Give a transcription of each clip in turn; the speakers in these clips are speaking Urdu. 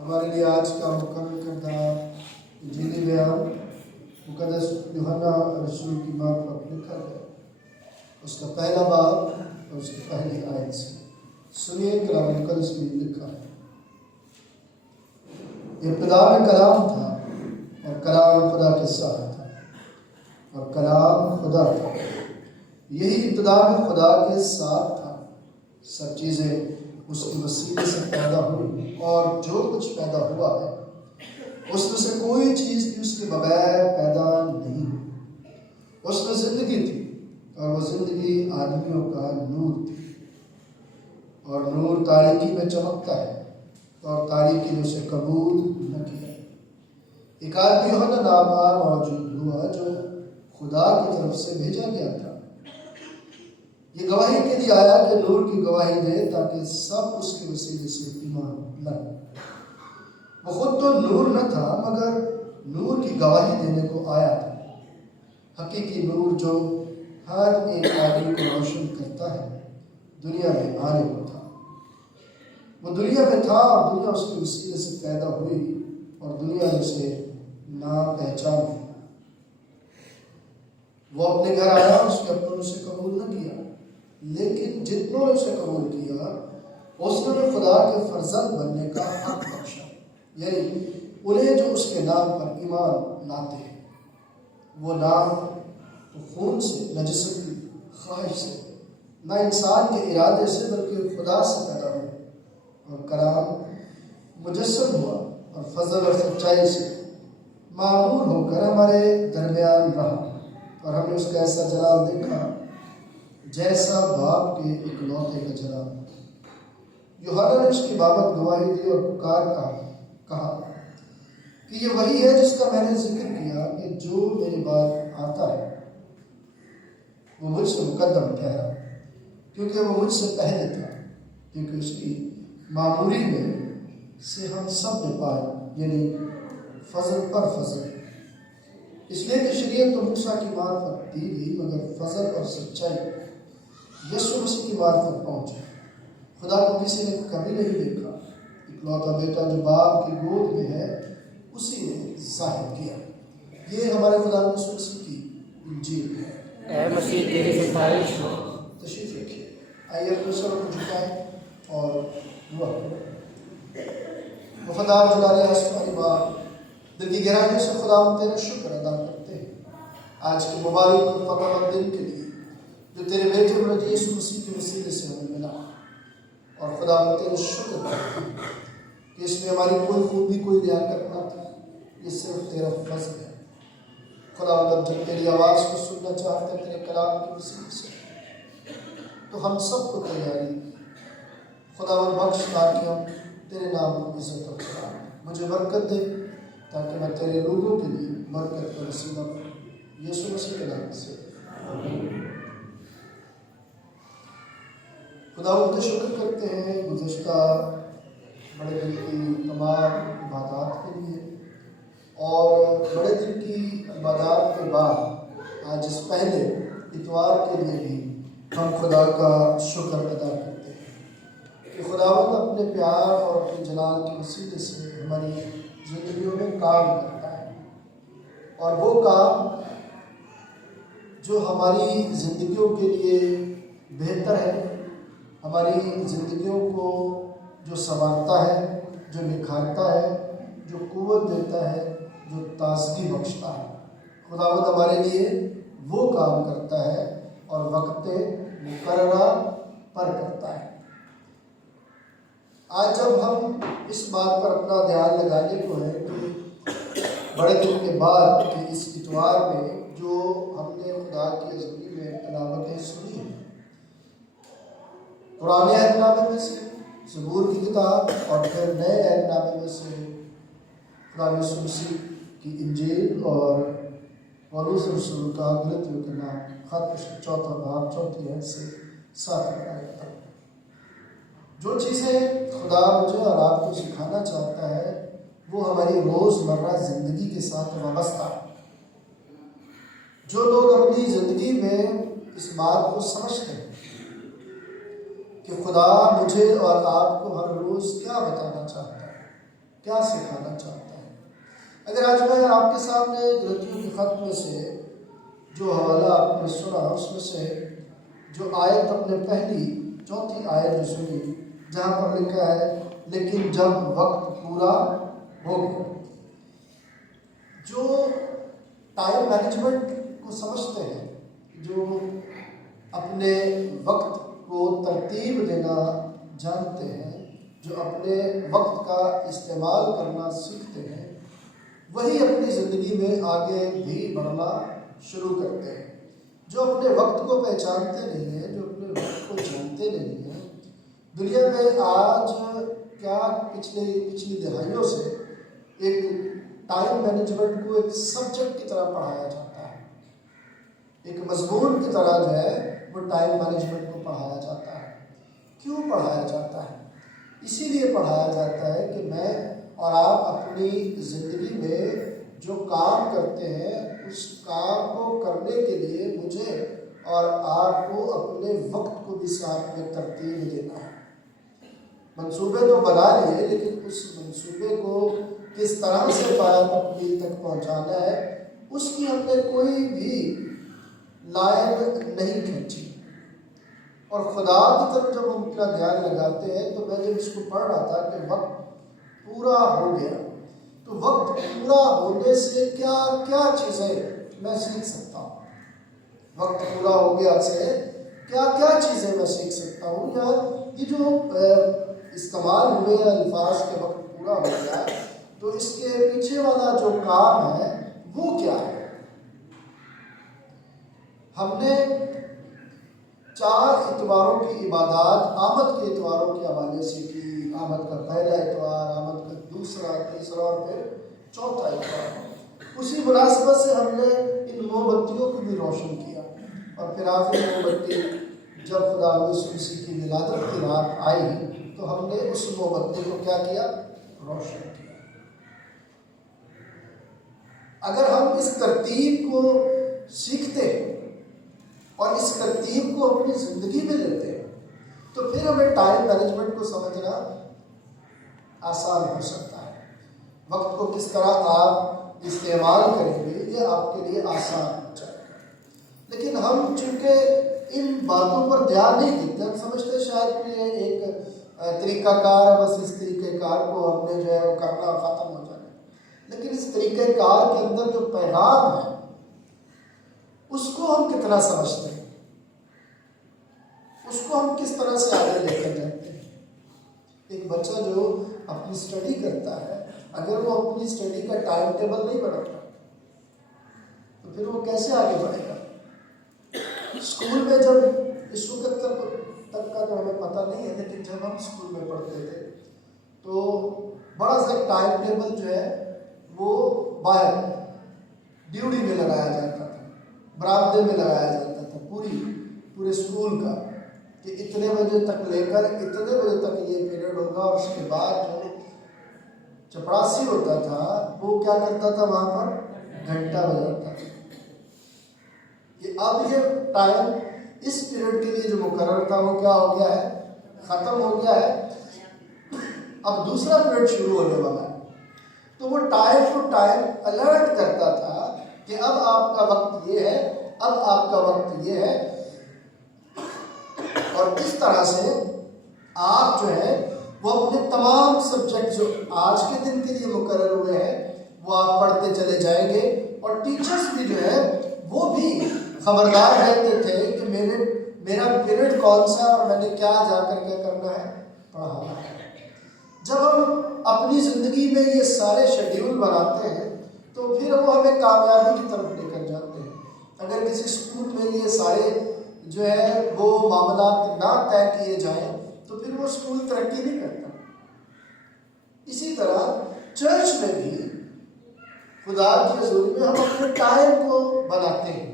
ہمارے لیے آج کا مقرر کردہ انجیلی بیان مقدس یوحنا رسول کی معرفت لکھا گیا، اس کا پہلا باب اور اس کی پہلی آیت سے سنیے کلام مقدس میں لکھا ہے۔ ابتدا میں کلام تھا اور کلام خدا کے ساتھ تھا اور کلام خدا تھا۔ یہی ابتدا میں خدا کے ساتھ تھا۔ سب چیزیں اس کی وسیلے سے پیدا ہوئی اور جو کچھ پیدا ہوا ہے اس میں سے کوئی چیز بھی اس کے بغیر پیدا نہیں ہوئی۔ اس میں زندگی تھی اور وہ زندگی آدمیوں کا نور تھی، اور نور تاریکی میں چمکتا ہے اور تاریکی نے اسے قبول نہ کیا۔ ایک آدمی یوحنا نامہ موجود ہوا جو خدا کی طرف سے بھیجا گیا تھا۔ یہ گواہی کے لیے آیا کہ نور کی گواہی دے تاکہ سب اس کے وسیلے سے ایمان لائیں۔ وہ خود تو نور نہ تھا مگر نور کی گواہی دینے کو آیا تھا۔ حقیقی نور جو ہر ایک آدمی کو روشن کرتا ہے دنیا میں آنے کو تھا۔ وہ دنیا میں تھا اور دنیا اس کے وسیلے سے پیدا ہوئی اور دنیا نے اسے نہ پہچان لیا۔ وہ اپنے گھر آیا، اس کے اپنوں نے اسے قبول نہ کیا، لیکن جتنوں نے اسے قبول کیا اس نے خدا کے فرزند بننے کا حق بخشا، یعنی انہیں جو اس کے نام پر ایمان لاتے ہیں۔ وہ نام تو خون سے نہ جسم کی خواہش سے نہ انسان کے ارادے سے بلکہ خدا سے پیدا ہوا، اور کلام مجسم ہوا اور فضل اور سچائی سے معمور ہو کر ہمارے درمیان رہا، اور ہم نے اس کا ایسا جلال دیکھا جیسا باپ کے اکلوتے کا جلال۔ یوحنا نے اس کی بابت گواہی دی اور پکار کہا کہ یہ وہی ہے جس کا میں نے ذکر کیا کہ جو میرے بعد آتا ہے وہ مجھ سے مقدم ٹھہرا، کیونکہ وہ مجھ سے پہلے تھا، کیونکہ اس کی معموری میں سے ہم سب نے پایا، یعنی فضل پر فضل۔ اس لیے کہ شریعت تو موسیٰ کی معرفت دی گئی مگر فضل اور سچائی یسوع مسیح کی معرفت پہنچی۔ خدا کو کسی نے کبھی نہیں دیکھا، اکلوتا بیٹا جو باپ کی گود میں ہے اسی نے ظاہر کیا۔ یہ ہمارے خدا یسوع مسیح کی انجیل ہے۔ اے مسیح تیری ستائش ہو۔ تشریف رکھیے، آئیے اپنے سر کو جھکائیں اور دعا کریں۔ وفادار جلالے آسمانی باپ، دل کی گہرائیوں سے خدا ہم تیرا شکر ادا کرتے ہیں آج کے مبارک اور فتح مند دن کے لیے جو تیرے بیٹے مرد یسوع مسیح کے وسیلے سے ہمیں ملا، اور خدا ہم تیرا شکر کرتے ہیں کہ اس میں ہماری کوئی خوبی کوئی لیاقت نہ تھی، یہ صرف تیرا فضل ہے۔ خدا جب تیری آواز کو سننا چاہتے ہیں تیرے کلام کے وسیلے سے تو ہم سب کو تیاری خدا بخش تاکہ ہم تیرے نام کو عزت اور کریں۔ مجھے برکت دے تاکہ میں تیرے لوگوں کے لیے برکت کا وسیلہ بنوں، یسوع مسیح کے نام سے آمین۔ خدا کا شکر کرتے ہیں گزشتہ بڑے دن کی تمام عبادات کے لیے، اور بڑے دن کی عبادات کے بعد آج اس پہلے اتوار کے لیے بھی ہم خدا کا شکر ادا کرتے ہیں کہ خداوند اپنے پیار اور اپنے جلال کے وسیلے سے ہماری زندگیوں میں کام کرتا ہے، اور وہ کام جو ہماری زندگیوں کے لیے بہتر ہے، ہماری زندگیوں کو جو سنوارتا ہے، جو نکھارتا ہے، جو قوت دیتا ہے، جو تازگی بخشتا ہے، خداوند ہمارے لیے وہ کام کرتا ہے اور وقت مقررہ پر کرتا ہے۔ آج جب ہم اس بات پر اپنا دھیان لگانے کو ہے کہ بڑے دن کے بعد کہ اس اتوار میں جو ہم نے خدا کی حضوری میں تلاوتیں سنی ہیں، پرانے عہد نامے میں سے زبور کی کتاب اور پھر نئے عہد نامے میں سے خدا یسوع مسیح کی انجیل اور پولس رسول کا غلطیوں کے نام خط 4 باب 4 عہد سے 7 آیت تک۔ جو چیزیں خدا مجھے اور آپ کو سکھانا چاہتا ہے وہ ہماری روزمرہ زندگی کے ساتھ وابستہ ہے۔ جو لوگ اپنی زندگی میں اس بات کو سمجھتے ہیں کہ خدا مجھے اور آپ کو ہر روز کیا بتانا چاہتا ہے، کیا سکھانا چاہتا ہے؟ اگر آج میں آپ کے سامنے غلطیوں کے خط میں سے جو حوالہ آپ نے سنا اس میں سے جو آیت اپنے پہلی چوتھی آیت جو سنی جہاں پر لکھا ہے لیکن جب وقت پورا ہو گیا، جو ٹائم مینجمنٹ کو سمجھتے ہیں، جو اپنے وقت کو ترتیب دینا جانتے ہیں، جو اپنے وقت کا استعمال کرنا سیکھتے ہیں، وہی اپنی زندگی میں آگے بھی بڑھنا شروع کرتے ہیں۔ جو اپنے وقت کو پہچانتے نہیں ہیں، جو اپنے وقت کو جانتے نہیں ہیں، دنیا میں آج کیا پچھلی دہائیوں سے ایک ٹائم مینجمنٹ کو ایک سبجیکٹ کی طرح پڑھایا جاتا ہے، ایک مضمون کی طرح جو ہے وہ ٹائم مینجمنٹ کو پڑھایا جاتا ہے۔ کیوں پڑھایا جاتا ہے؟ اسی لیے پڑھایا جاتا ہے کہ میں اور آپ اپنی زندگی میں جو کام کرتے ہیں اس کام کو کرنے کے لیے مجھے اور آپ کو اپنے وقت کو بھی ساتھ میں ترتیب دینا ہے۔ منصوبے تو بنا لیے، لیکن اس منصوبے کو کس طرح سے پایہ تکمیل تک پہنچانا ہے اس کی ہم نے کوئی بھی لائن نہیں کھینچی۔ اور خدا کی طرف جب ہم اپنا دھیان لگاتے ہیں تو میں جب اس کو پڑھ رہا تھا کہ وقت پورا ہو گیا، تو وقت پورا ہونے سے کیا کیا چیزیں میں سیکھ سکتا ہوں؟ وقت پورا ہو گیا سے کیا کیا چیزیں میں سیکھ سکتا ہوں؟ یا یہ جو استعمال ہوئے الفاظ کے وقت پورا ہو گیا، تو اس کے پیچھے والا جو کام ہے وہ کیا ہے؟ ہم نے 4 اتواروں کی عبادات آمد کے اتواروں کے حوالے سے کی۔ آمد کا پہلا اتوار، آمد کا دوسرا، تیسرا اور پھر چوتھا اتوار۔ اسی مناسبت سے ہم نے ان موم بتیوں کو بھی روشن کیا، اور پھر آخری موم بتی جب خدا یسوع مسیح کی ولادت کی رات آئی تو ہم نے اس موم بتی کو کیا کیا؟ روشن کیا۔ اگر ہم اس ترتیب کو سیکھتے اور اس ترتیب کو اپنی زندگی میں لیتے تو پھر ہمیں ٹائم مینجمنٹ کو سمجھنا آسان ہو سکتا ہے۔ وقت کو کس طرح آپ استعمال کریں گے یہ آپ کے لیے آسان ہو جائے گا۔ لیکن ہم چونکہ ان باتوں پر دھیان نہیں دیتے، ہم سمجھتے شاید کہ یہ ایک طریقہ کار ہے، بس اس طریقہ کار کو ہم نے جو ہے وہ کرنا ختم ہو جانا ہے۔ لیکن اس طریقہ کار کے اندر جو پیغام ہے اس کو ہم کتنا سمجھتے ہیں، اس کو ہم کس طرح سے آگے لے کر جاتے ہیں۔ ایک بچہ جو اپنی اسٹڈی کرتا ہے، اگر وہ اپنی اسٹڈی کا ٹائم ٹیبل نہیں بناتا تو پھر وہ کیسے آگے بڑھے گا؟ اسکول میں جب اس وقت تک کا تو ہمیں پتہ نہیں ہے، لیکن جب ہم اسکول میں پڑھتے تھے تو بڑا سا ٹائم ٹیبل جو ہے وہ باہر ڈیوٹی میں لگایا جاتا تھا، برآمدے میں لگایا جاتا تھا پورے اسکول کا، کہ اتنے بجے تک لے کر اتنے بجے تک یہ پیریڈ ہوگا، اور اس کے بعد جو چپڑاسی ہوتا تھا وہ کیا کرتا تھا، وہاں پر گھنٹہ بجاتا تھا کہ اب یہ ٹائم اس پیریڈ کے لیے جو مقرر تھا وہ کیا ہو گیا ہے، ختم ہو گیا ہے، اب دوسرا پیریڈ شروع ہونے والا ہے۔ تو وہ ٹائم ٹو ٹائم الرٹ کرتا تھا کہ اب آپ کا وقت یہ ہے، اب آپ کا وقت یہ ہے، اور اس طرح سے آپ جو ہے وہ اپنے تمام سبجیکٹ جو آج کے دن کے لیے مقرر ہوئے ہیں وہ آپ پڑھتے چلے جائیں گے، اور ٹیچرز بھی جو ہے وہ بھی خبردار رہتے تھے کہ میرا پیریڈ کون سا اور میں نے کیا جا کر کیا کرنا ہے، پڑھانا ہے۔ جب ہم اپنی زندگی میں یہ سارے شیڈیول بناتے ہیں تو پھر وہ ہمیں کامیابی کی طرف لے کر جاتے ہیں۔ اگر کسی اسکول میں یہ سارے جو ہے وہ معاملات نہ طے کیے جائیں تو پھر وہ اسکول ترقی نہیں کرتا۔ اسی طرح چرچ میں بھی خدا کی حضوری میں ہم اپنے ٹائم کو بناتے ہیں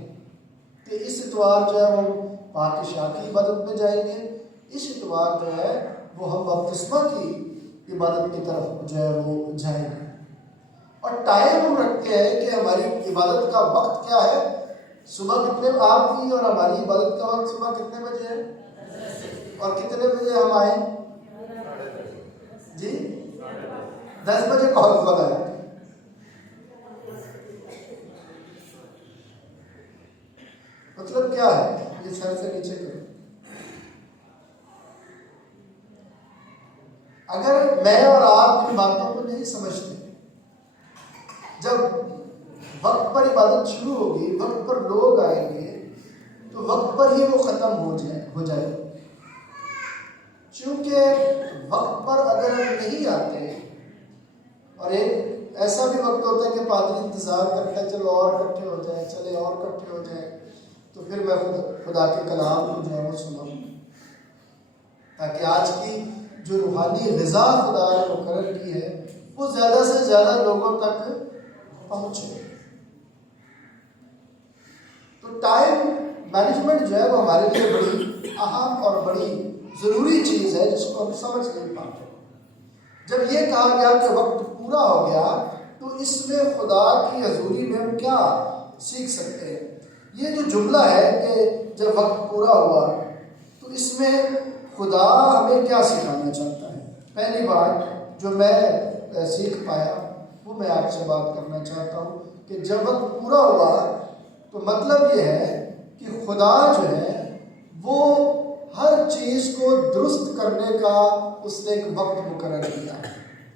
کہ اس اتوار جو ہے وہ پادشاہ کی عبادت میں جائیں گے، اس اتوار جو ہے وہ ہم بپتسمہ کی عبادت کی طرف جو ہے وہ جائیں گے، اور ٹائم ہم رکھتے ہیں کہ ہماری عبادت کا وقت کیا ہے، صبح کتنے آپ کی اور ہماری عبادت کا وقت صبح کتنے بجے ہے، اور کتنے بجے ہم آئیں؟ جی 10 بجے کال کال آیا. مطلب کیا ہے؟ یہ سر سے نیچے کرو. اگر میں اور آپ ان باتوں کو نہیں سمجھتے، جب وقت پر عبادت شروع ہوگی، وقت پر لوگ آئیں گے تو وقت پر ہی وہ ختم ہو جائے. چونکہ وقت پر اگر ہم نہیں آتے، اور ایک ایسا بھی وقت ہوتا ہے کہ پادری انتظار کرتا ہے چلو اور اکٹھے ہو جائیں، چلے اور اکٹھے ہو جائیں، تو پھر میں خدا کے کلام کو جو ہے وہ سنوں، تاکہ آج کی جو روحانی غذا خدا نے مقرر کی ہے وہ زیادہ سے زیادہ لوگوں تک پہنچے. تو ٹائم مینجمنٹ جو ہے وہ ہمارے لیے بڑی اہم اور بڑی ضروری چیز ہے جس کو ہم سمجھ نہیں پاتے. جب یہ کہا گیا کہ وقت پورا ہو گیا تو اس میں خدا کی حضوری میں ہم کیا سیکھ سکتے ہیں؟ یہ جو جملہ ہے کہ جب وقت پورا ہوا تو اس میں خدا ہمیں کیا سکھانا چاہتا ہے؟ پہلی بات جو میں سیکھ پایا وہ میں آپ سے بات کرنا چاہتا ہوں کہ جب وقت پورا ہوا تو مطلب یہ ہے کہ خدا جو ہے وہ ہر چیز کو درست کرنے کا اس نے ایک وقت مقرر کیا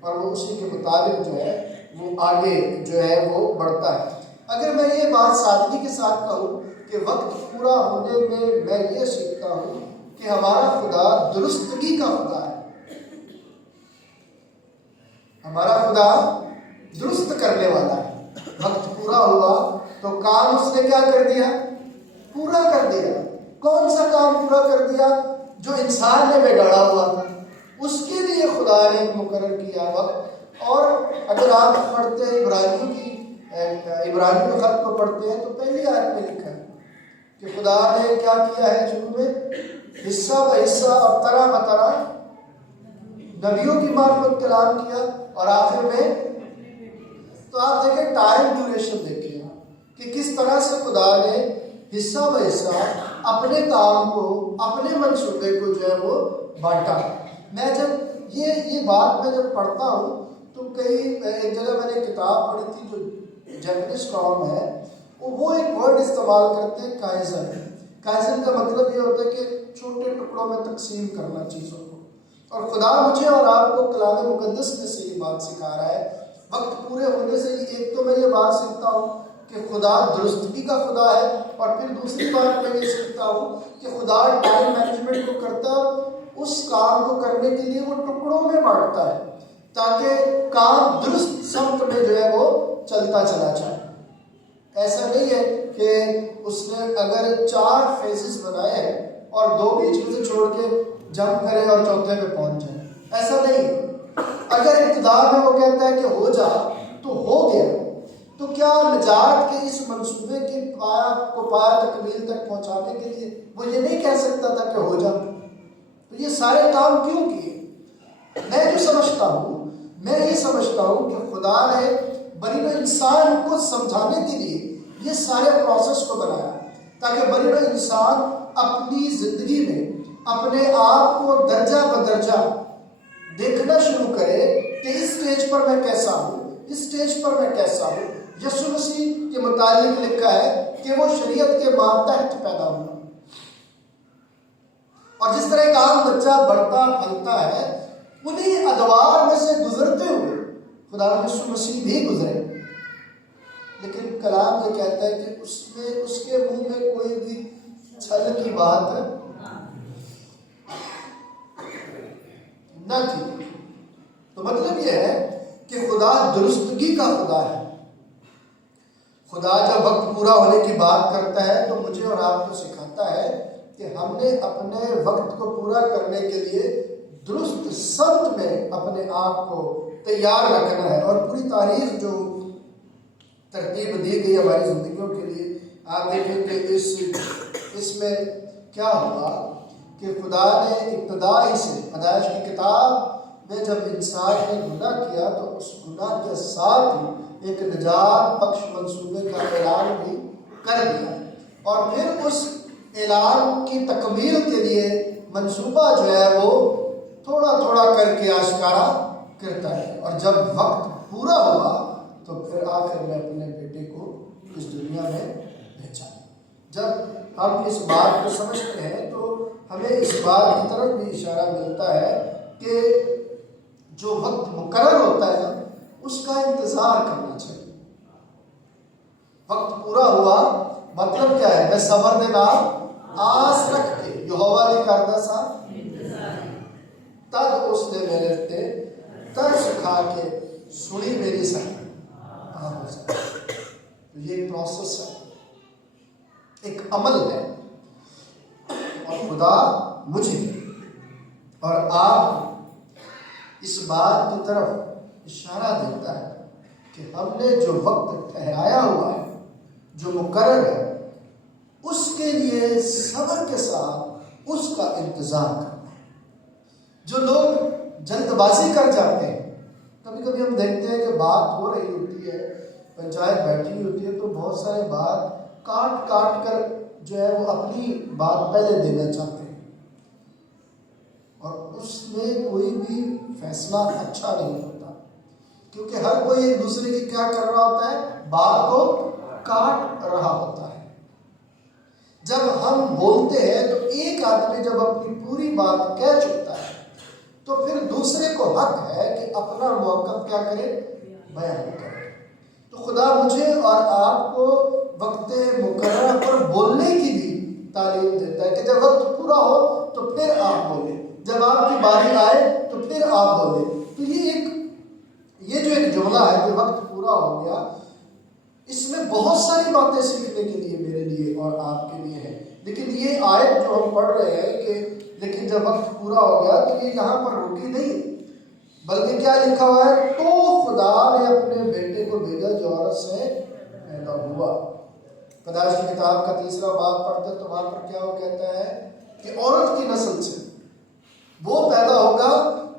اور وہ اسی کے مطابق جو ہے وہ آگے جو ہے وہ بڑھتا ہے. اگر میں یہ بات سادگی کے ساتھ کہوں کہ وقت پورا ہونے میں یہ سیکھتا ہوں کہ ہمارا خدا درستگی کا خدا ہے. ہمارا خدا درست کرنے والا ہے. وقت پورا ہوا تو کام اس نے کیا کر دیا؟ پورا کر دیا. کون سا کام پورا کر دیا؟ جو انسان نے بگاڑا ہوا تھا اس کے لیے خدا نے مقرر کیا وقت. اور اگر آپ پڑھتے ہیں عبرانیوں خط کو پڑھتے ہیں تو پہلی آیت میں لکھا ہے کہ خدا نے کیا کیا ہے، شروع میں حصہ بہ حصہ اور طرح بطرح نبیوں کی معرفت کلام کیا، اور آخر میں تو آپ دیکھیں ٹائم ڈیوریشن دیکھیں کہ کس طرح سے خدا نے حصہ بہ حصہ اپنے کام کو، اپنے منصوبے کو جو ہے وہ بانٹا. میں جب یہ بات میں جب پڑھتا ہوں تو ایک جگہ میں نے کتاب پڑھی تھی جو جرمنش قوم ہے، وہ ایک ورڈ استعمال کرتے ہیں کائزن. کائزن کا مطلب یہ ہوتا ہے کہ چھوٹے ٹکڑوں میں تقسیم کرنا چیزوں کو. اور خدا مجھے اور آپ کو کلام مقدس میں سے یہ بات سکھا رہا ہے. وقت پورے ہونے سے ایک تو میں یہ بات سیکھتا ہوں کہ خدا درستگی کا خدا ہے، اور پھر دوسری بات میں یہ سیکھتا ہوں کہ خدا ٹائم مینجمنٹ کو کرتا ہے. اس کام کو کرنے کے لیے وہ ٹکڑوں میں بانٹتا ہے تاکہ کام درست سمت میں جو ہے وہ چلتا چلا جائے. ایسا نہیں ہے کہ اس نے اگر 4 فیزز بنائے ہیں اور 2 بیچ میں سے چھوڑ کے جمپ کرے اور چوتھے پہ پہنچ جائے. ایسا نہیں. اگر ابتدا میں وہ کہتا ہے کہ ہو جا تو ہو گیا، تو کیا نجات کے اس منصوبے کی پایا تکمیل تک پہنچانے کے لیے وہ یہ نہیں کہہ سکتا تھا کہ ہو جا؟ تو یہ سارے کام کیوں کیے؟ میں جو سمجھتا ہوں، میں یہ سمجھتا ہوں کہ خدا نے بنی نوع انسان کو سمجھانے کے لیے یہ سارے پروسیس کو بنایا تاکہ بنی نوع انسان اپنی زندگی میں اپنے آپ کو درجہ بدرجہ دیکھنا شروع کرے کہ اس سٹیج پر میں کیسا ہوں، اس سٹیج پر میں کیسا ہوں. یسوع مسیح کے متعلق لکھا ہے کہ وہ شریعت کے ماتحت پیدا ہوا، اور جس طرح ایک عام بچہ بڑھتا پھلتا ہے انہیں ادوار میں سے گزرتے ہوئے خدا یسوع مسیح بھی گزرے. لیکن کلام یہ کہتا ہے کہ اس کے منہ میں کوئی بھی چھل کی بات نہ تھی. تو مطلب یہ ہے کہ خدا درستگی کا خدا ہے. خدا جب وقت پورا ہونے کی بات کرتا ہے تو مجھے اور آپ کو سکھاتا ہے کہ ہم نے اپنے وقت کو پورا کرنے کے لیے درست سمت میں اپنے آپ کو تیار رکھنا ہے. اور پوری تاریخ جو ترتیب دی گئی ہماری زندگیوں کے لیے، آپ دیکھیں کہ اس میں کیا ہوا کہ خدا نے ابتدا ہی سے پیدائش کی کتاب میں جب انسان نے گناہ کیا تو اس گناہ کے ساتھ ہی ایک نجات بخش منصوبے کا اعلان بھی کر دیا، اور پھر اس اعلان کی تکمیل کے لیے منصوبہ جو ہے وہ تھوڑا تھوڑا کر کے آشکارا کرتا ہے، اور جب وقت پورا ہوا تو پھر آخر میں اپنے بیٹے کو اس دنیا میں بھیجا۔ جب ہم اس بات کو سمجھتے ہیں تو ہمیں اس بات کی طرف بھی اشارہ ملتا ہے کہ جو وقت مقرر ہوتا ہے نا اس کا انتظار کرنا چاہیے۔ وقت پورا ہوا مطلب کیا ہے؟ میں صبر دے نال آس رکھ کے یہوہ نے کردا سا تد اس نے میرے تے ترس کھا کے سنی میری سختی۔ یہ ایک پروسیس ہے، ایک عمل ہے، اور خدا مجھے اور آپ اس بات کی طرف اشارہ دیتا ہے کہ ہم نے جو وقت ٹھہرایا ہوا ہے، جو مقرر ہے، اس کے لیے صبر کے ساتھ اس کا انتظار کرنا ہے۔ جو لوگ جلد بازی کر جاتے ہیں، کبھی کبھی ہم دیکھتے ہیں کہ بات ہو رہی ہوتی ہے، پنچایت بیٹھی ہوتی ہے، تو بہت سارے بات کاٹ کر جو ہے وہ اپنی بات پہلے دینا چاہتے ہیں، اور اس میں کوئی بھی فیصلہ اچھا نہیں ہوتا، کیونکہ ہر کوئی ایک دوسرے کی کیا کر رہا ہوتا ہے؟ بات کو کاٹ رہا ہوتا ہے۔ جب ہم بولتے ہیں تو ایک آدمی جب اپنی پوری بات کہہ چکتا ہے تو پھر دوسرے کو حق ہے کہ اپنا موقف کیا کرے؟ بیان کرے۔ تو خدا مجھے اور آپ کو وقت مقررہ پر بولنے کی بھی تعلیم دیتا ہے کہ جب وقت پورا ہو تو پھر آپ بولیں، جب آپ کی باری آئے تو پھر آپ بولیں۔ تو یہ جو ایک جملہ ہے کہ وقت پورا ہو گیا، اس میں بہت ساری باتیں سیکھنے کے لیے میرے لیے اور آپ کے لیے ہے، لیکن یہ آیت جو ہم پڑھ رہے ہیں کہ لیکن جب وقت پورا ہو گیا، تو یہ یہاں پر رکی نہیں، بلکہ کیا لکھا ہوا ہے؟ تو خدا نے اپنے بیٹے کو بھیجا جو عورت سے پیدا ہوا۔ پیدائش کی کتاب کا 3 باب پڑھتے تو وہاں پر کیا وہ کہتا ہے کہ عورت کی نسل سے وہ پیدا ہوگا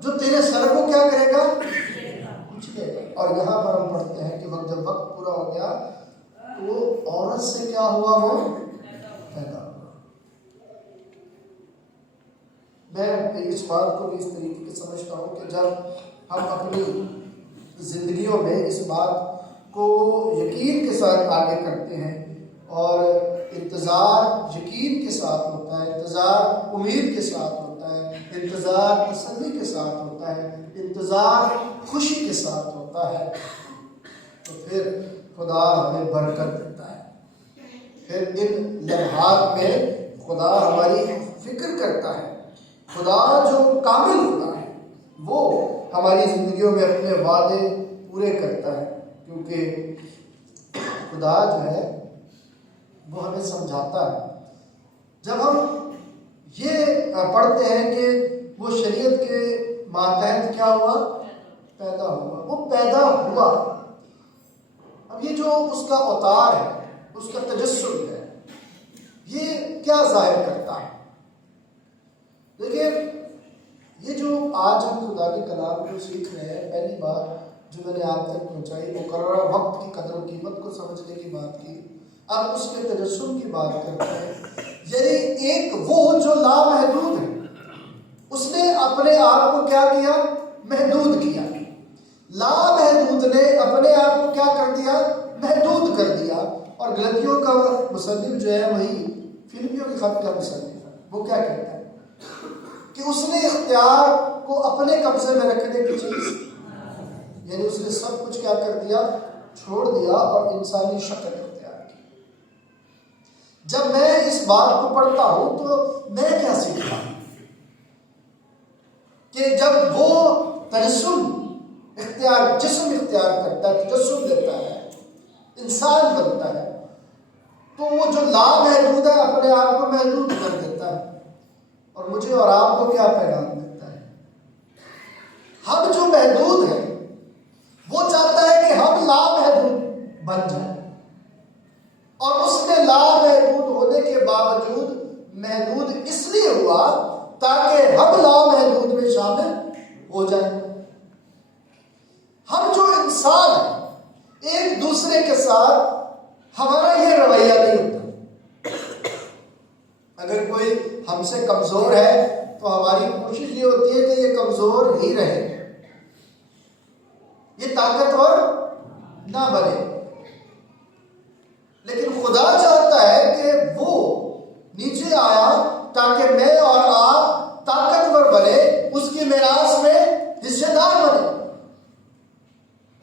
جو تیرے سر کو کیا کرے گا؟ کچلے گا۔ اور یہاں پر ہم پڑھتے ہیں کہ جب وقت پورا ہو گیا تو وہ عورت سے کیا ہوا؟ وہ پیدا ہوا۔ میں اس بات کو بھی اس طریقے سے سمجھتا ہوں کہ جب ہم اپنی زندگیوں میں اس بات کو یقین کے ساتھ آگے کرتے ہیں، اور انتظار یقین کے ساتھ ہوتا ہے، انتظار امید کے ساتھ ہوتا ہے، انتظار تسلی کے ساتھ ہوتا ہے، انتظار خوشی کے ساتھ ہوتا ہے، تو پھر خدا ہمیں برکت دیتا ہے۔ پھر ان لمحات میں خدا ہماری فکر کرتا ہے۔ خدا جو کامل ہوتا ہے وہ ہماری زندگیوں میں اپنے وعدے پورے کرتا ہے، کیونکہ خدا جو ہے وہ ہمیں سمجھاتا ہے۔ جب ہم یہ پڑھتے ہیں کہ وہ شریعت کے ماتحت کیا ہوا؟ پیدا ہوا۔ وہ پیدا ہوا، اب یہ جو اس کا اوتار ہے، اس کا تجسد ہے، یہ کیا ظاہر کرتا ہے؟ دیکھیں، یہ جو آج ہم خدا کے کلام کو سیکھ رہے ہیں، پہلی بات جو میں نے آپ تک پہنچائی، مقررہ وقت کی قدر و قیمت کو سمجھنے کی بات کی، اب اس کے تجسم کی بات کرتے ہیں۔ یعنی ایک وہ جو لامحدود ہے، اس نے اپنے آپ کو کیا کیا؟ محدود کیا۔ لامحدود نے اپنے آپ کو کیا کر دیا؟ محدود کر دیا۔ اور غلطیوں کا مصنف جو ہے وہی فلپیوں کے خط کا مصنف ہے، وہ کیا کہتا ہے کہ اس نے اختیار کو اپنے قبضے میں رکھنے کی چیز، یعنی اس نے سب کچھ کیا کر دیا؟ چھوڑ دیا اور انسانی شکل اختیار کی۔ جب میں اس بات کو پڑھتا ہوں تو میں کیا سیکھتا ہوں کہ جب وہ تجسم اختیار، جسم اختیار کرتا ہے، تجسم دیتا ہے، انسان بنتا ہے، تو وہ جو لامحدود ہے اپنے آپ کو محدود کر دیتا ہے، اور مجھے اور آپ کو کیا پیغام دیتا ہے؟ ہم جو محدود ہیں وہ چاہتا ہے کہ ہم لامحدود بن جائیں، اور اس نے لامحدود ہونے کے باوجود محدود اس لیے ہوا تاکہ ہم لامحدود میں شامل ہو جائیں۔ ہم جو انسان ہیں، ایک دوسرے کے ساتھ ہمارا یہ رویہ نہیں ہوتا۔ اگر کوئی ہم سے کمزور ہے تو ہماری کوشش یہ ہوتی ہے کہ یہ کمزور ہی رہے، طاقتور نہ بنے، لیکن خدا چاہتا ہے کہ وہ نیچے آیا تاکہ میں اور آپ طاقتور بنے، اس کی میراث میں حصے دار بنے۔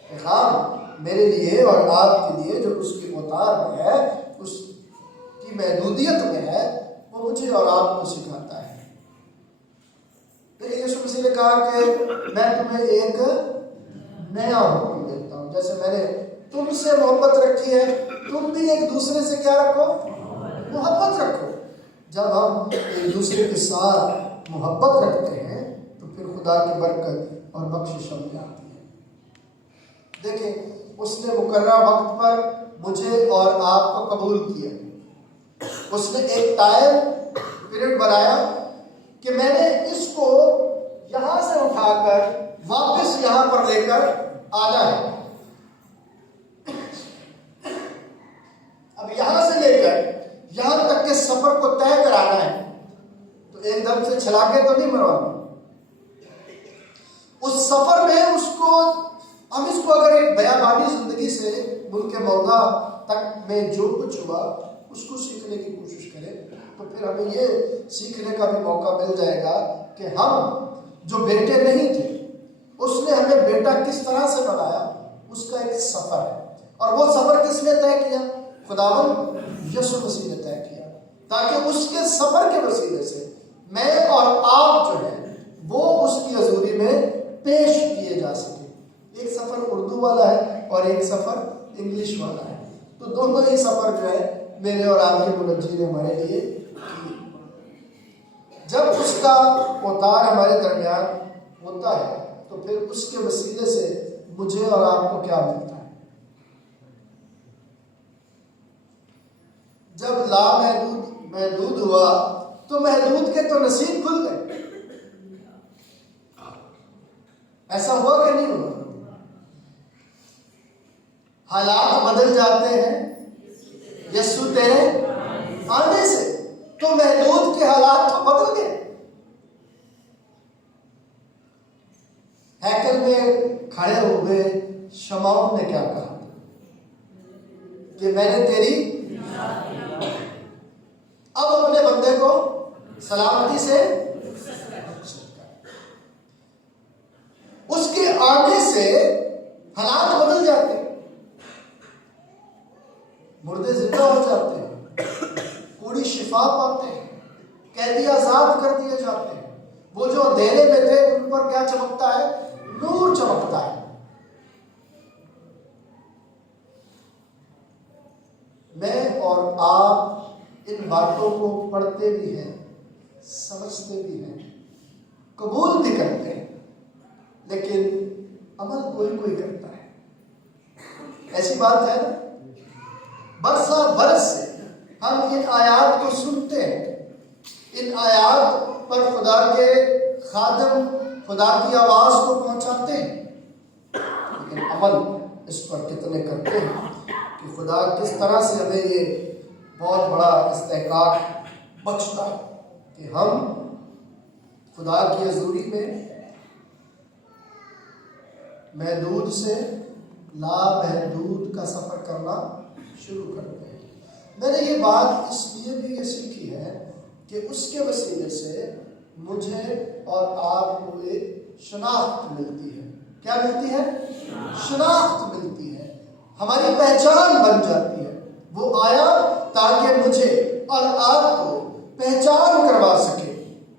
پیغام میرے لیے اور آپ کے لیے جو اس کی اوتار میں ہے، اس کی محدودیت میں ہے، وہ مجھے اور آپ کو سکھاتا ہے۔ لیکن یسوع مسیح نے کہا کہ میں تمہیں ایک نیا حکم دیتا ہوں، جیسے میں نے تم سے محبت رکھی ہے، تم بھی ایک دوسرے سے کیا رکھو؟ محبت رکھو۔ جب ہم ایک دوسرے کے ساتھ محبت رکھتے ہیں تو پھر خدا کی برکت اور بخشش ہم میں آتی ہے۔ دیکھیں، اس نے مقررہ وقت پر مجھے اور آپ کو قبول کیا۔ اس نے ایک ٹائم پیریڈ بنایا کہ میں نے اس کو یہاں سے اٹھا کر واپس یہاں پر لے کر آنا ہے۔ اب یہاں سے لے کر یہاں تک کے سفر کو طے کرانا ہے، تو ایک دم سے چھلا کے تو نہیں مروانا۔ اس سفر میں ہم اس کو اگر ایک بیابانی زندگی سے ملک موضع تک میں جو کچھ ہوا اس کو سیکھنے کی کوشش کریں، تو پھر ہمیں یہ سیکھنے کا بھی موقع مل جائے گا کہ ہم جو بیٹے نہیں تھے، اس نے ہمیں بیٹا کس طرح سے بنایا، اس کا ایک سفر ہے۔ اور وہ سفر کس نے طے کیا؟ خداوند یسوع مسیح نے طے کیا، تاکہ اس کے سفر کے وسیلے سے میں اور آپ جو ہیں وہ اس کی حضوری میں پیش کیے جا سکیں۔ ایک سفر اردو والا ہے اور ایک سفر انگلش والا ہے، تو دونوں ہی سفر جو ہے میرے اور آپ کے منجی نے ہمارے لیے کی۔ جب اس کا اوتار ہمارے درمیان ہوتا ہے تو پھر اس کے وسیلے سے مجھے اور آپ کو کیا ملتا ہے؟ جب محدود ہوا تو محدود کے تو نصیب کھل گئے۔ ایسا ہوا کہ نہیں ہوا؟ حالات بدل جاتے ہیں یسوع تیرے آنے سے، تو محدود کے حالات تو بدل گئے۔ ہیکل میں کھڑے ہوئے شمعون نے کیا کہا کہ میں نے تیری اب اپنے بندے کو سلامتی سے، اس کے آنے سے حالات بدل جاتے ہیں، مردے زندہ ہو جاتے ہیں، کوڑی شفا پاتے ہیں، قیدی آزاد کر دیے جاتے ہیں۔ وہ جو اندھیرے میں تھے ان پر کیا چمکتا ہے؟ نور چمکتا ہے۔ میں اور آپ ان باتوں کو پڑھتے بھی ہیں، سمجھتے بھی ہیں، قبول بھی کرتے ہیں، لیکن عمل کوئی کرتا ہے۔ ایسی بات ہے نا، برسہ برس سے ہم ان آیات کو سنتے ہیں، ان آیات پر خدا کے خادم خدا کی آواز کو پہنچاتے ہیں، لیکن عمل اس پر کتنے کرتے ہیں کہ خدا کس طرح سے ہمیں یہ بہت بڑا استحقاق بخشتا ہے کہ ہم خدا کی حضوری میں محدود سے لامحدود کا سفر کرنا شروع کرتے ہیں۔ میں نے یہ بات اس لیے بھی یہ سیکھی ہے کہ اس کے وسیلے سے مجھے اور آپ کو ایک شناخت ملتی ہے۔ کیا ملتی ہے؟ شناخت ملتی ہے، ہماری پہچان بن جاتی ہے۔ وہ آیا تاکہ مجھے اور آپ کو پہچان کروا سکے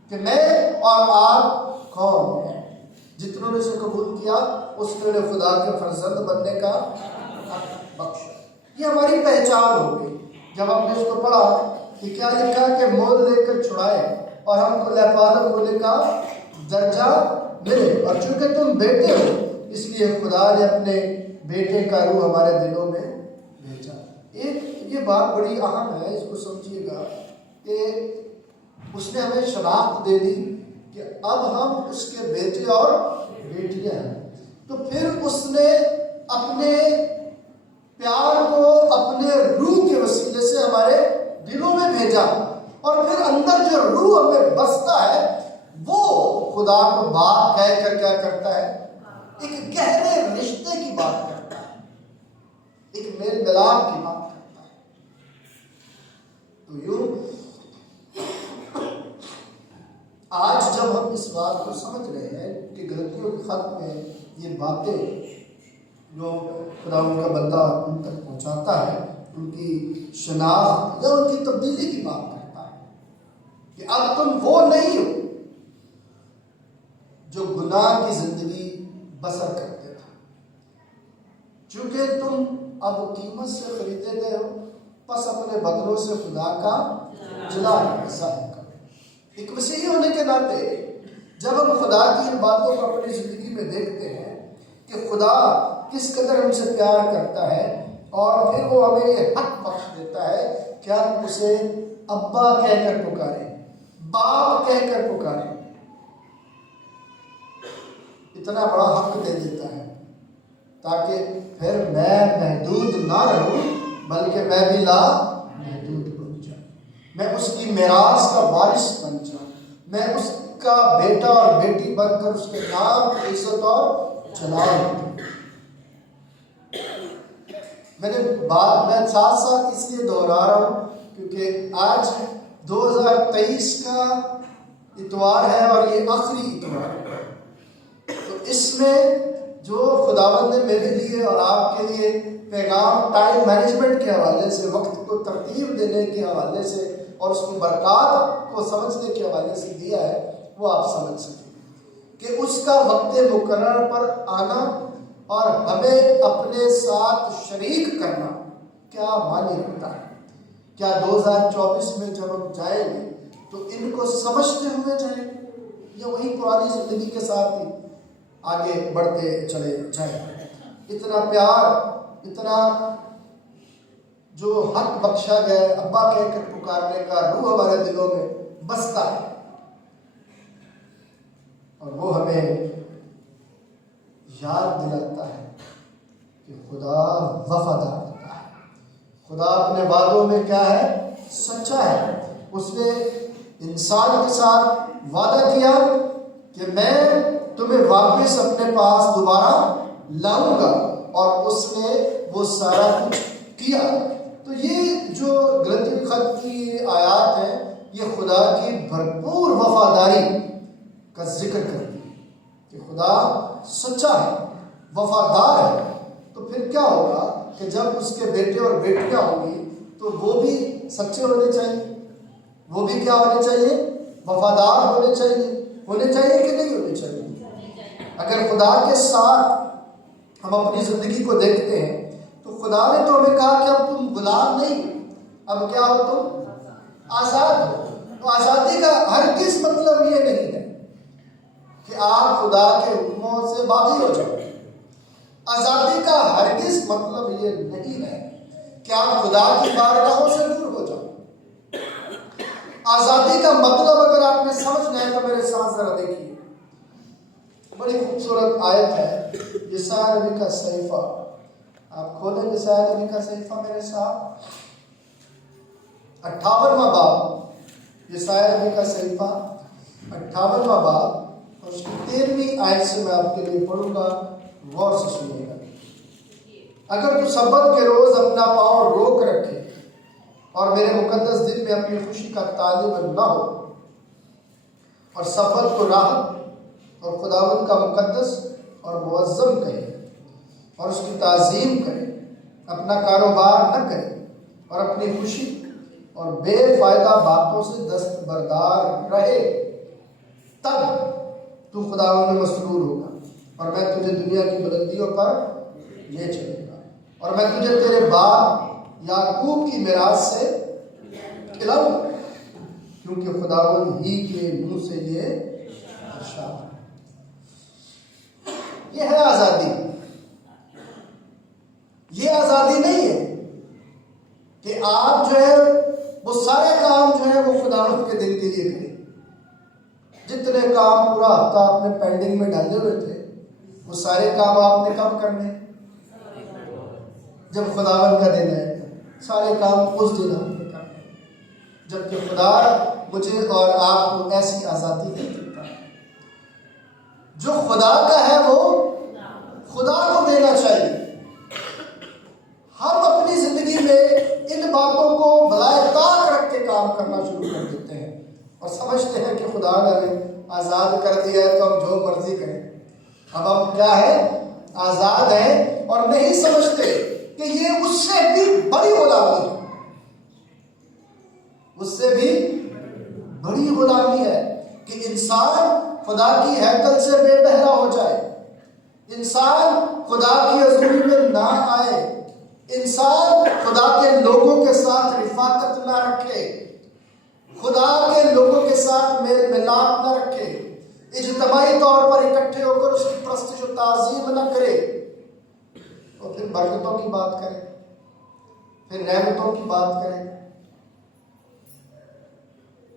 کہ میں اور آپ کون ہیں۔ جتنوں نے اسے قبول کیا اس نے خدا کے فرزند بننے کا حق بخشا۔ یہ ہماری پہچان ہو گئی۔ جب ہم نے اس کو پڑھا کہ کیا لکھا کہ مول لے کر چھڑائے اور ہم کو لیپادم ہونے کا درجہ ملے، اور چونکہ تم بیٹے ہو اس لیے خدا نے اپنے بیٹے کا روح ہمارے دلوں میں بھیجا۔ یہ بات بڑی اہم ہے، اس کو سمجھیے گا کہ اس نے ہمیں شناخت دے دی کہ اب ہم اس کے بیٹے اور بیٹیاں ہیں۔ تو پھر اس نے اپنے پیار کو اپنے روح کے وسیلے سے ہمارے دلوں میں بھیجا، اور پھر اندر جو روح ہمیں بستا ہے وہ خدا کو باپ کہہ کر کیا کرتا ہے؟ ایک گہرے رشتے کی بات ایک میل ملاپ کی بات کرتا ہے۔ تو یوں آج جب ہم اس بات کو سمجھ رہے ہیں کہ غلطیوں کے خط میں یہ باتیں جو خدا ان کا بندہ ان تک پہنچاتا ہے، ان کی شناخت یا ان کی تبدیلی کی بات کرتا ہے کہ اب تم وہ نہیں ہو جو گناہ کی زندگی بسر کرتے تھے، چونکہ تم اب قیمت سے خریدے گئے ہو، پس اپنے بدلوں سے خدا کا جلال ظاہر کرو۔ ایک مسیحی ہونے کے ناطے جب ہم خدا کی ان باتوں کو اپنی زندگی میں دیکھتے ہیں کہ خدا کس قدر ہم سے پیار کرتا ہے اور پھر وہ ہمیں یہ حق بخش دیتا ہے کہ ہم اسے ابا کہہ کر پکاریں، باپ کہہ کر پکاریں، اتنا بڑا حق دے دیتا ہے تاکہ پھر میں محدود نہ رہوں بلکہ میں بھی لا محدود بن جاؤں، میں اس کی میراث کا وارث بن جاؤں، میں اس کا بیٹا اور بیٹی بن کر اس کے نام کی عزت اور جلال دوں۔ میں نے بات میں ساتھ ساتھ اس لیے دہرا رہا ہوں کیونکہ آج 2023 کا اتوار ہے اور یہ آخری اتوار ہے، تو اس میں جو خداوند نے میرے لیے اور آپ کے لیے پیغام ٹائم مینجمنٹ کے حوالے سے، وقت کو ترتیب دینے کے حوالے سے اور اس کی برکات کو سمجھنے کے حوالے سے دیا ہے، وہ آپ سمجھ سکیں کہ اس کا وقت مقرر پر آنا اور ہمیں اپنے ساتھ شریک کرنا کیا معنی رکھتا ہے۔ کیا 2024 میں جب ہم جائیں گے تو ان کو سمجھتے ہوئے جائیں گے یا وہی پرانی زندگی کے ساتھ ہی آگے بڑھتے چلے جائیں؟ اتنا پیار، اتنا جو حق بخشا گیا ابا کہہ کر پکارنے کا روح ہمارے دلوں میں بستا ہے اور وہ ہمیں یاد دلاتا ہے کہ خدا وفادار ہوتا ہے، خدا اپنے وعدوں میں کیا ہے؟ سچا ہے۔ اس نے انسان کے ساتھ وعدہ کیا کہ میں تمہیں واپس اپنے پاس دوبارہ لاؤں گا اور اس نے وہ سارا کچھ کیا۔ تو یہ جو غلطی خط کی آیات ہیں یہ خدا کی بھرپور وفاداری کا ذکر کرتی ہے کہ خدا سچا ہے، وفادار ہے۔ تو پھر کیا ہوگا کہ جب اس کے بیٹے اور بیٹیاں ہوں گی تو وہ بھی سچے ہونے چاہیے، وہ بھی کیا ہونے چاہیے؟ وفادار ہونے چاہیے کہ نہیں ہونے چاہیے؟ اگر خدا کے ساتھ ہم اپنی زندگی کو دیکھتے ہیں تو خدا نے تو ہمیں کہا کہ اب تم غلام نہیں، اب کیا ہو؟ تم آزاد ہو۔ تو آزادی کا ہرگز مطلب یہ نہیں ہے کہ آپ خدا کے حکموں سے باغی ہو جاؤ۔ آزادی کا ہرگز مطلب یہ نہیں ہے کہ آپ خدا کی بارگاہوں سے دور ہو جاؤ۔ آزادی کا مطلب اگر آپ نے سمجھنا ہے تو میرے ساتھ ذرا دیکھیے، بڑی خوبصورت آیت ہے یسایا نبی کا صحیفہ۔ آپ کھولیں یسایا نبی کا صحیفہ میرے ساتھ، 58واں باب، یسایا نبی کا صحیفہ 58واں باب اور اس کی 13ویں آیت سے میں آپ کے لیے پڑھوں گا، غور سے سنیے گا۔ اگر تو سبت کے روز اپنا پاؤں روک رکھے اور میرے مقدس دن میں اپنی خوشی کا طالب نہ ہو اور سبت کو راحت اور خداوند کا مقدس اور معظم کہے اور اس کی تعظیم کرے، اپنا کاروبار نہ کرے اور اپنی خوشی اور بے فائدہ باتوں سے دستبردار رہے، تب تو خداوند میں مسرور ہوگا اور میں تجھے دنیا کی بلندیوں پر لے چلوں گا اور میں تجھے تیرے باپ یعقوب کی میراث سے کھلاؤں گا، کیونکہ خداوند ہی کے منہ سے یہ ارشاد ہے۔ یہ ہے آزادی۔ یہ آزادی نہیں ہے کہ آپ جو ہے وہ سارے کام جو ہے وہ خداوند کے دل کے لیے کریں۔ جتنے کام پورا ہفتہ آپ نے پینڈنگ میں ڈالے ہوئے تھے وہ سارے کام آپ نے کب کرنے؟ جب خداوند کا دن ہے، سارے کام اس دن ہم نے کرنے، جبکہ خدا مجھے اور آپ کو ایسی آزادی نہیں دیتا۔ جو خدا کا ہے وہ خدا کو دینا چاہیے۔ کیا ہے؟ آزاد ہیں، اور نہیں سمجھتے کہ یہ اس سے بھی بڑی غلامی ہے، اس سے بھی بڑی غلامی ہے کہ انسان خدا کی ہیکل سے بے بہرا ہو جائے، انسان خدا کی حضوری میں نہ آئے، انسان خدا کے لوگوں کے ساتھ رفاقت نہ رکھے، خدا کے لوگوں کے ساتھ میل ملاپ نہ رکھے، اجتماعی طور پر اکٹھے ہو کر اس کی پرستش و تعظیم نہ کرے، تو پھر برکتوں کی بات کرے، پھر رحمتوں کی بات کرے،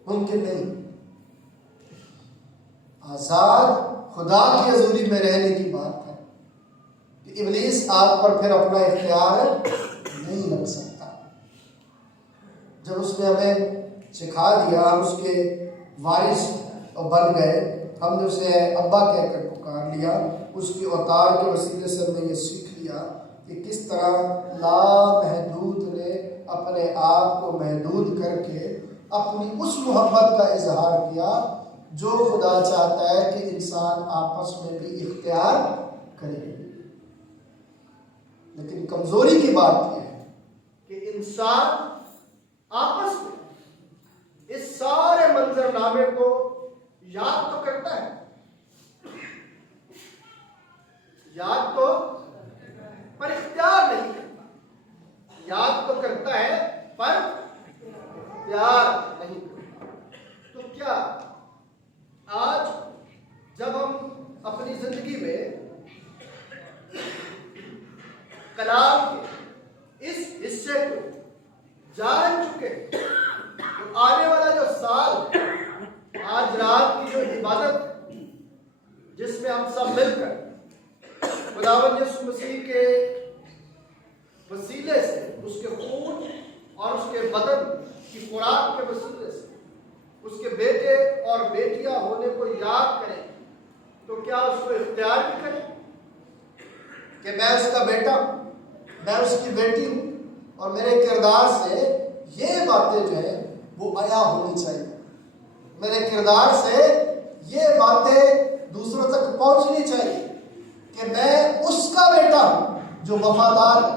ممکن نہیں۔ آزاد خدا کی حضوری میں رہنے کی بات ہے کہ ابلیس آپ پر پھر اپنا اختیار نہیں رکھ سکتا۔ جب اس نے ہمیں سکھا دیا، ہم اس کے وارث بن گئے، ہم نے اسے ابا کہہ کر پکار لیا، اس کی اوتار کے وسیلے سے ہم نے یہ سیکھ لیا کہ کس طرح لامحدود نے اپنے آپ کو محدود کر کے اپنی اس محبت کا اظہار کیا جو خدا چاہتا ہے کہ انسان آپس میں بھی اختیار کرے۔ لیکن کمزوری کی بات یہ ہے کہ انسان آپس میں اس سارے منظرنامے کو یاد تو کرتا ہے، یاد تو پر اختیار نہیں کرتا، یاد تو کرتا ہے پر اختیار نہیں کرتا۔ تو کیا آج جب ہم اپنی زندگی میں کلام کے اس حصے کو جان چکے، تو آنے والا جو سال، آج رات کی جو عبادت جس میں ہم سب مل کر خداوند یسوع مسیح کے وسیلے سے، اس کے خون اور اس کے بدن کی خوراک کے وسیلے سے اس کے بیٹے اور بیٹیاں ہونے کو یاد کریں، تو کیا اس کو اختیار بھی کریں کہ میں اس کا بیٹا ہوں، میں اس کی بیٹی ہوں، اور میرے کردار سے یہ باتیں جو ہیں وہ عیا ہونی چاہیے، میرے کردار سے یہ باتیں دوسروں تک پہنچنی چاہیے کہ میں اس کا بیٹا ہوں جو وفادار ہے،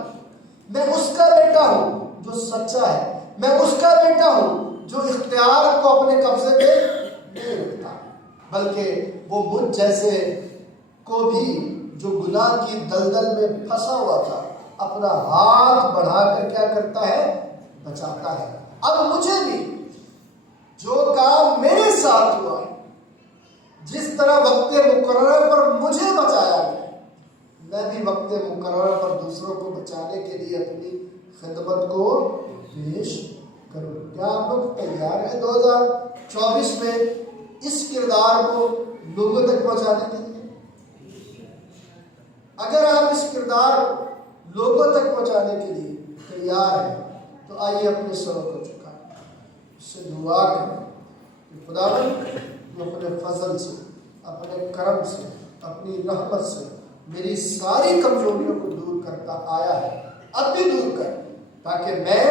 میں اس کا بیٹا ہوں جو سچا ہے، میں اس کا بیٹا ہوں جو اختیار کو اپنے قبضے میں نہیں رکھتا، بلکہ وہ مجھ جیسے کو بھی جو گناہ کی دلدل میں پھنسا ہوا تھا اپنا ہاتھ بڑھا کر کیا کرتا ہے؟ بچاتا ہے۔ اب مجھے بھی جو کام میرے ساتھ ہوا ہے، جس طرح وقت مقررہ پر مجھے بچایا گیا، میں بھی وقت مقررہ پر دوسروں کو بچانے کے لیے اپنی خدمت کو پیش کروں۔ کیا آپ لوگ تیار ہیں 2024 میں اس کردار کو لوگوں تک پہنچانے کے لیے؟ اگر آپ اس کردار کو لوگوں تک پہنچانے کے لیے تیار ہیں تو آئیے اپنے سروں کو جھکائیں، اس سے دعا کریں کہ خداوند تو اپنے فضل سے، اپنے کرم سے، اپنی رحمت سے میری ساری کمزوریوں کو دور کرتا آیا ہے، اب بھی دور کر، تاکہ میں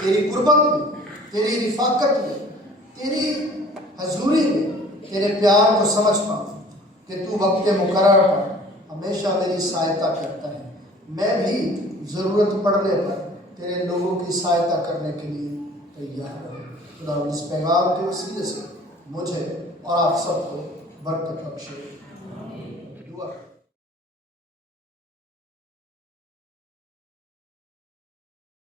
تیری قربت میں، تیری رفاقت میں، تیری حضوری میں تیرے پیار کو سمجھ پاؤں کہ تو وقت مقرر پر ہمیشہ میری سہایتا کرتا ہے، میں بھی ضرورت پڑنے پر تیرے لوگوں کی سہایتا کرنے کے لیے تیار ہوں۔ خدا اس پیغام کے وسیلے سے مجھے اور آپ سب کو برکت بخشے۔ دعا